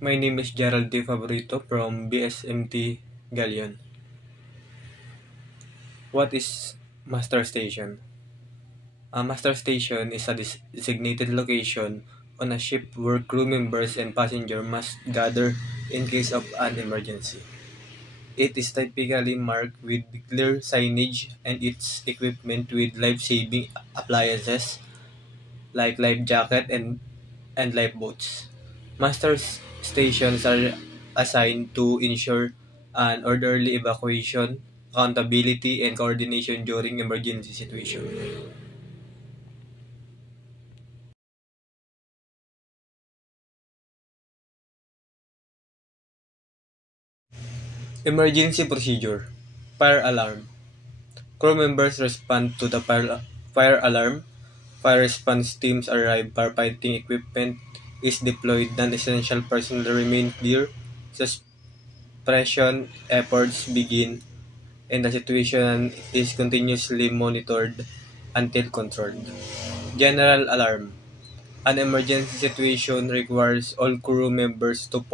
My name is Gerald De Favorito from BSMT Galleon. What is Master Station? A master station is a designated location on a ship where crew members and passengers must gather in case of an emergency. It is typically marked with clear signage and its equipment with life-saving appliances like life jacket and lifeboats. Stations are assigned to ensure an orderly evacuation, accountability, and coordination during emergency situations. Emergency procedure. Fire alarm. Crew members respond to the fire alarm. Fire response teams arrive. Firefighting equipment is deployed. Non-essential personnel remain clear. Suppression efforts begin, and the situation is continuously monitored until controlled. General alarm. An emergency situation requires all crew members to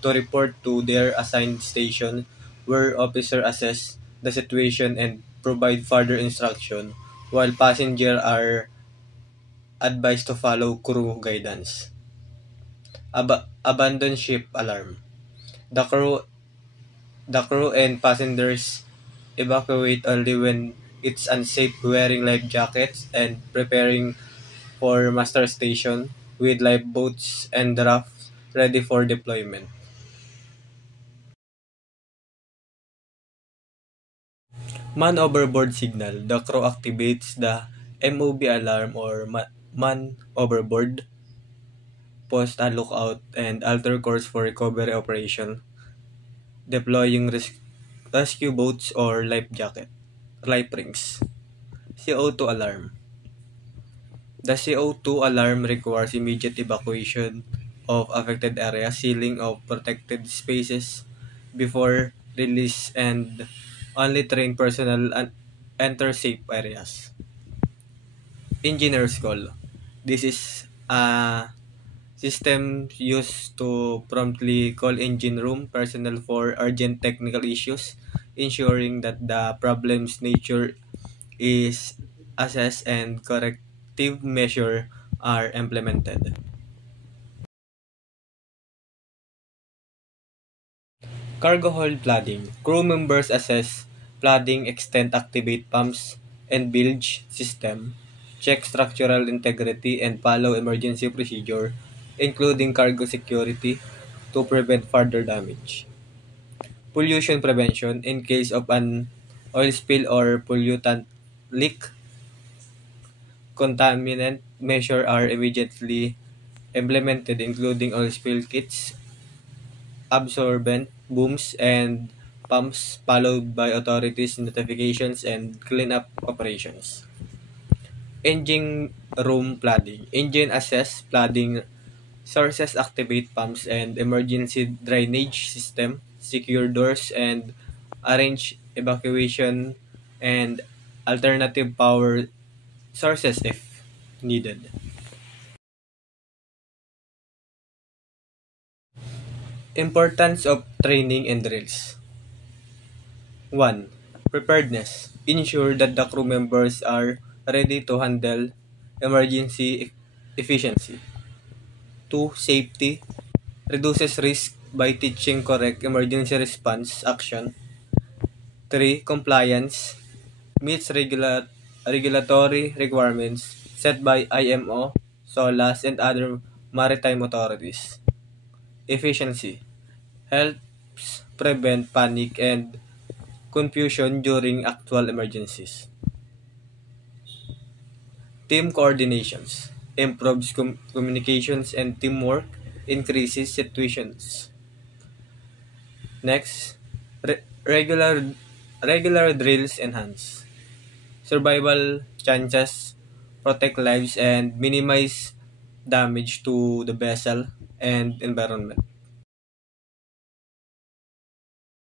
report to their assigned station where officers assess the situation and provide further instruction while passengers are advised to follow crew guidance. Abandon ship alarm. The crew the crew and passengers evacuate only when it's unsafe, wearing life jackets and preparing for master station with lifeboats and rafts ready for deployment. Man overboard signal. The crew activates the MOB alarm or man overboard, post a lookout, and alter course for recovery operation, deploying rescue boats or life rings. CO2 alarm. The CO2 alarm requires immediate evacuation of affected areas, sealing of protected spaces before release, and only trained personnel enter safe areas. Engineer's call. This is a system used to promptly call engine room personnel for urgent technical issues, ensuring that the problem's nature is assessed and corrective measures are implemented. Cargo hold flooding. Crew members assess flooding extent, activate pumps and bilge system, check structural integrity, and follow emergency procedure, including cargo security, to prevent further damage. Pollution prevention. In case of an oil spill or pollutant leak, contaminant measures are immediately implemented, including oil spill kits, absorbent booms, and pumps, followed by authorities' notifications and cleanup operations. Engine room flooding. Engine assess flooding sources, activate pumps and emergency drainage system, secure doors, and arrange evacuation and alternative power sources if needed. Importance of training and drills. 1. Preparedness. Ensure that the crew members are ready to handle emergency efficiency. 2. Safety. Reduces risk by teaching correct emergency response action. 3. Compliance. Meets regulatory requirements set by IMO, SOLAS, and other maritime authorities. Efficiency. Helps prevent panic and confusion during actual emergencies. Team coordinations. Improves communications and teamwork, increases situations. Next, regular drills enhance survival chances, protect lives, and minimize damage to the vessel and environment.